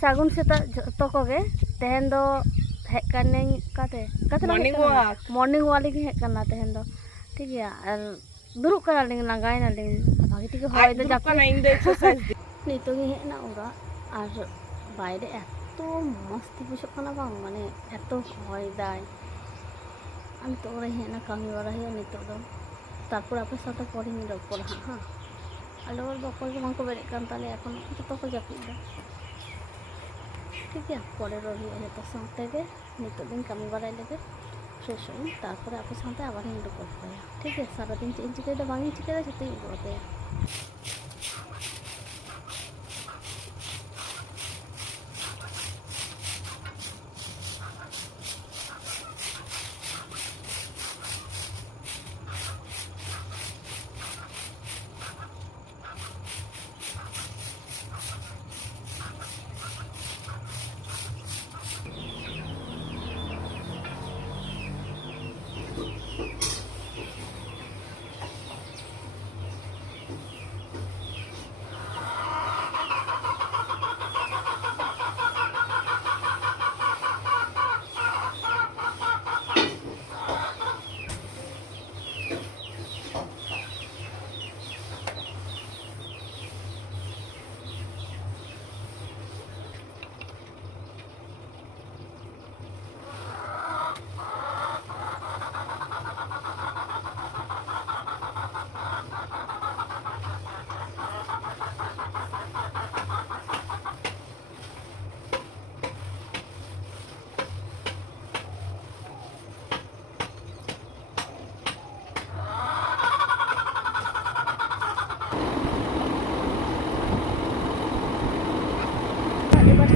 सागुन सेता जतो कोगे तेहन दो हेक कनेኝ काते मॉर्निंग वाली की हेक करना तेहन दो ठीक है और दुरुक करा लिंग लगाय ना लिंग भागी ठीक होय दो जाप ना इन दो एक्सरसाइज नितो गे हेना ओरा और বাইরে এত মস্তি বুঝক না বাং মানে এত হয় দাই আমি তো ওরা হেনা কামি বাড়া হয়ে নিতো দো তারপর আপনার সাথে পরে নি রপর হ্যাঁ আলো ওর বকল যেমন কো বেড়ে কান তাহলে এখন তো তো জাপিদ দা ঠিক আছে পরে রহি তো সাথে গে নিতো দিন কামি বাড়াই লাগে ফ্রেশ হই তারপরে আপনার সাথে আবার হিন্দু করতে হয় ঠিক আছে সারা দিন চেঞ্জ করে দা বাঙি চিকে দা সেটাই বলতে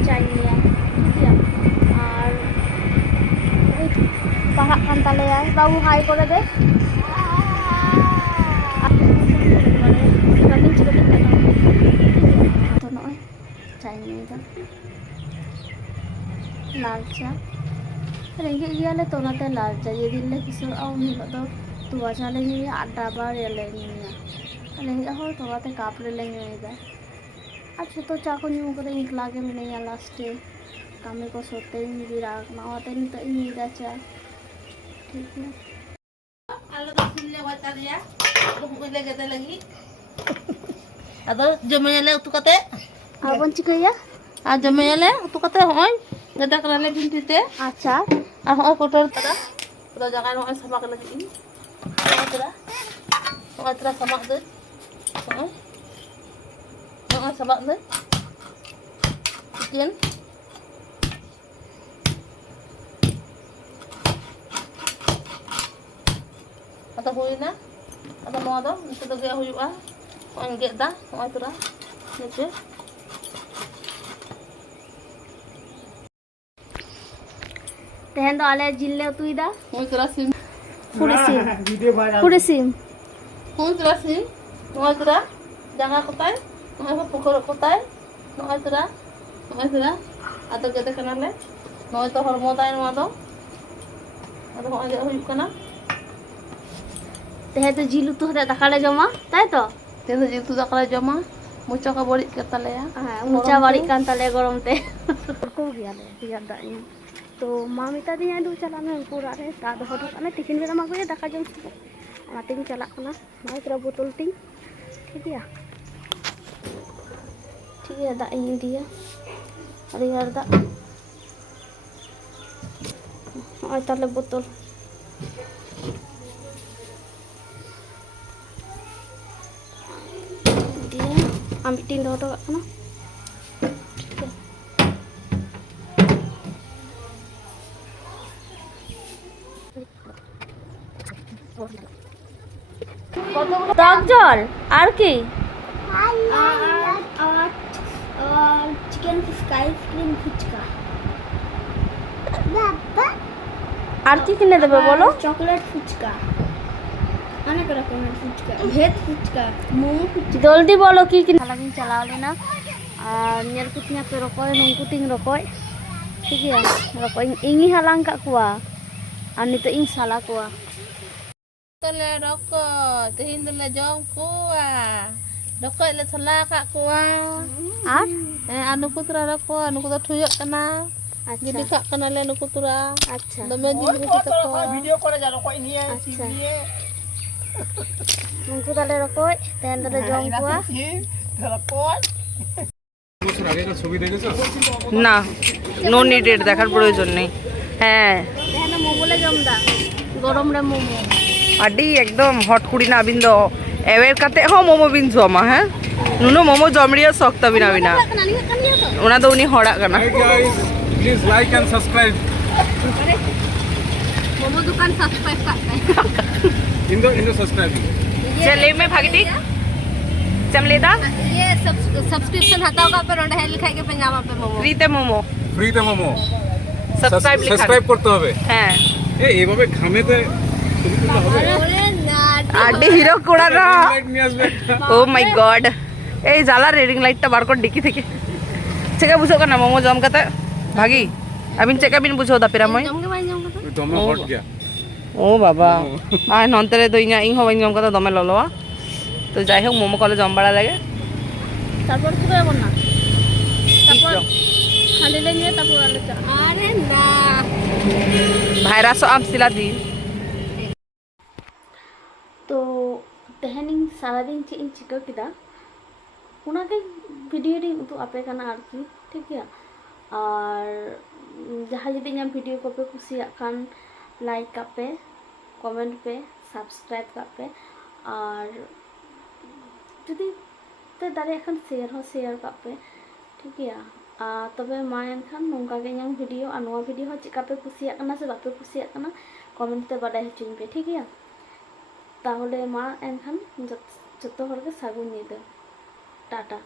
চাই নিয়া ঠিক আছে আর পাহাড় কান তালে আয় বাবু হাই করে দে তো নয় চাই নিয়ে দা লাল চা রেঙ্গে গিয়ালে তো নাতে লাল চা যেদিন লে কিছু আউন হিলো তো তুয়া চালে নিয়ে আড্ডা বার এলে নিয়ে রেঙ্গে হল তোরাতে কাপড়ে লেগে যায় अच्छा तो चाको न्यू करे इंक लागे में नहीं लास्टे कामे को सोते इन बिराक नावाते इन तो इन दा चाय ठीक है आलो तो सिले वाता दिया तो उले गते लगी अदो जमेले उतु कते आबन चिकैया आ जमेले उतु कते होय गदा करले बिनतीते अच्छा आ हो कोटर तरा तो जगह नो समा कर लगी तरा समा दे sabak deh, chicken, atau huina, atau mau ada, itu tuh gak huyu orang gak dah, orang itu dah, gitu. तेहन तो आले जिले तू इदा, orang itu dah sim, पूरी sim, orang itu dah sim, orang itu dah, jangan kotai. Nggak pukul kotai, nggak itu dah, atau kita kenal le, nggak itu hormon tay nggak itu, atau nggak ada huyuk kena. तेहन तो जिलु तू हते दाकाले जमा, ताई तो? तेहन तो जिलु तू दाकाले जमा, मुचा का बड़ी करता ले या, मुचा बड़ी करता ले गरम ते, को गया ले, बिया दाई, तो मामी तादी यहाँ दू चला में पूरा रे, ताद होटो कने टिफिन में मागो ये दाका जम सुबह, मातिंग चला कना, माई तेरा बोतल टिंग, ठीक है? ठीक है दा इन दिया अरे यार दा और ताले बोतल दिया हम तीन दोटो ना ठीक है টক জল আর কি चिकन फुचका आइसक्रीम फुचका আর কি কিনে দেবে বলো চকলেট ফুচকা অনেক রকমের ফুচকা ভেজ ফুচকা মোমো ফুচকা জলদি বলো কি কিনে লাগিন চালাওলে না আর nyel kutnya pe rokoi nungku ting rokoi ঠিক আছে rokoi ingi halang kak kuah আর nito ing salah kuah tole rokok tehin tole jom kuah rokok le salah kak kuah আর ᱟᱨ ᱱᱩᱠᱩ ᱛᱩᱨᱟ ᱨᱚᱠᱚᱡ ᱱᱩᱠᱩ ᱫᱚ ᱴᱷᱩᱭᱚᱜ ᱠᱟᱱᱟ ᱟᱪᱪᱷᱟ ᱜᱤᱰᱤ ᱠᱟᱜ ᱠᱟᱱᱟᱞᱮ ᱱᱩᱠᱩ ᱛᱩᱨᱟ আচ্ছা ᱫᱚᱢᱮ ᱡᱤᱞ ᱜᱤᱰᱤ ᱛᱟᱠᱚ আচ্ছা ᱩᱱᱠᱩ ᱛᱟᱞᱮ ᱨᱚᱠᱚᱡ ᱛᱮᱦᱮᱧ ᱫᱚᱞᱮ ᱡᱚᱢ ᱠᱚᱣᱟ বছর আগেকার ছবি দেখেছো? না নো নিডেড দেখার প্রয়োজন নেই হ্যাঁ ᱛᱮᱦᱮᱧ ᱫᱚ ᱢᱳᱢᱳ ᱞᱮ ᱡᱚᱢ ᱫᱟ ᱜᱚᱨᱚᱢ ᱨᱮ ᱢᱳᱢᱳ ᱟᱹᱰᱤ ᱮᱠᱫᱚᱢ ᱦᱚᱴ ᱠᱩᱲᱤᱱᱟ ᱟᱹᱵᱤᱱ ᱫᱚ ᱮᱣᱮᱨ ᱠᱟᱛᱮ ᱦᱚᱸ ᱢᱳᱢᱳ ᱵᱤᱱ ᱡᱚᱢᱟ ᱦᱮᱸ ᱱᱩᱱᱟᱹᱜ ᱢᱳᱢᱳ ᱡᱚᱢ ᱨᱮᱭᱟᱜ ᱥᱚᱠ ᱛᱟᱵᱤᱱ ᱟᱹᱵᱤᱱᱟᱜ ᱠᱟᱱᱟ ᱱᱤᱭᱟᱹ ᱠᱟᱱ ᱜᱮᱭᱟ ᱛᱚ ᱚᱱᱟ ᱫᱚ ᱩᱱᱤ ᱦᱚᱲᱟᱜ ᱠᱟᱱᱟ Hi guys, please like and subscribe momo দোকান সাবস্ক্রাইব করতে in the subscribing. चले में भागी ठीक चमलेदा ये सब्सक्रिप्शन हटाओ का पे रोंडा है लिखा के पे जामा पे मोमो फ्री ते मोमो Free তে মোমো সাবস্ক্রাইব লিখা সাবস্ক্রাইব করতে হবে হ্যাঁ এইভাবে খামেতে ছবি তুলতে হবে अरे ना আড্ডি হিরো কোড়ারা লাইট নিয়ে আসবে ও মাই গড এই জ্বালা রেডিং লাইটটা বার কর ডিকি থেকে চেকা বুঝো কেন মোমো জম কাতে ভাগি আবিন চেকা বিন বুঝো দা পিরাময় जम के भाई जम के দমে হট গিয়া ও বাবা আর নন্তরে তো ইয়া ইং হবাই জম কাতে দমে ললওয়া তো যাই হোক মোমো কলে জম বাড়া লাগে তারপর কি করব না তারপর হাঁড়িলে নিয়ে তারপর আলু চা আরে না ভাইরাস আম সিলা দি तो तेहनी सारा दिन चे इन चिका किदा उनाके वीडियो री उदु आपे काना आरकी ठीक है और जहाँ जदि इᱧᱟᱹᱜ वीडियो को पे कुसिया कान लाइक कापे कमेंट पे सब्सक्राइब कापे और जदि ते दारे खान शेयर हो शेयर कापे ठीक है तबे मा एनखान नोंका गे इᱧᱟᱹᱜ वीडियो और नोआ वीडियो हो चिका पे कुसिया काना से बापे कुसिया काना कमेंट ते बाडाय हचुኝ पे ठीक है তাহলে মা এনখান যত হরকে সাগুন নিয়ে টাটা।